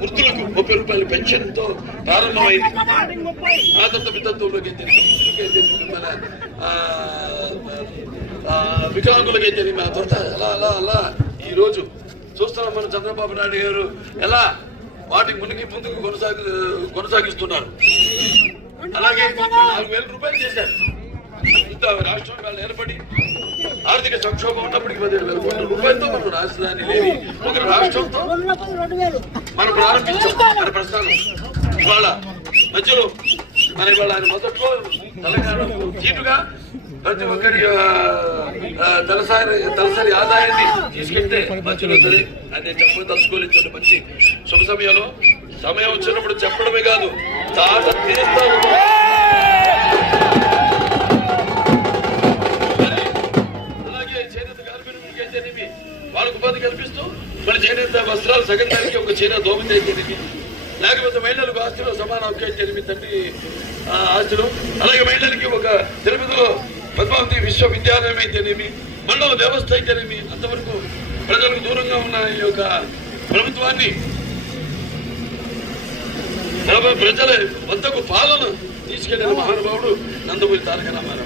వృద్ధులకు 30 రూపాయల పెన్షన్తో ప్రారంభమైంది. ఆదత్త వితంతువులకైతే మన వికలాంగులకైతే మా త్వరత అలా అలా అలా ఈరోజు చూస్తున్నాం మనం. చంద్రబాబు నాయుడు గారు ఎలా వాటికి ముందుకు కొనసాగిస్తున్నారు. అలాగే 4,000 రూపాయలు చేశారు. ఇంత రాష్ట్రం వాళ్ళు ఏర్పడి ఆర్థిక సంక్షోభం ఉన్నప్పటికీ 17,000 కోట్ల రూపాయలతో మనం రాజధాని లేని ఒక రాష్ట్రంతో మనం ప్రారంభించాం మన ప్రస్థానం. ఇవాళ మధ్యలో మన ఇవాళ ఆయన మొదట్లో తెలంగాణ తీటుగా ప్రతి ఒక్కరి తలసరి ఆదాయాన్ని తీసుకెళ్తే మధ్యలో సరే అదే చెప్పడం తలుచుకోలేదు. మంచి శుభ సమయం వచ్చినప్పుడు చెప్పడమే కాదు తాట తీస్తాను. అలాగే చేనేత కార్మికులకి అయితేనేమి వాళ్ళకు ఉపాధి కల్పిస్తూ మన చేనేత వస్త్రాలు సగం దానికి ఒక చీర దోమితే అయితేనేమి, లేకపోతే మహిళలకు ఆస్తిలో సమాన హక్కు అయితేనేమి తండ్రి ఆస్తిలో, అలాగే మహిళలకి ఒక తిరుపతిలో పద్మావతి విశ్వవిద్యాలయం అయితేనేమి, మండల వ్యవస్థ అయితేనేమి, అంతవరకు ప్రజలకు దూరంగా ఉన్న ఈ యొక్క ప్రభుత్వాన్ని ప్రజల వద్దకు పాలన తీసుకెళ్లిన మహానుభావుడు నందమూరి తారక రామారావు.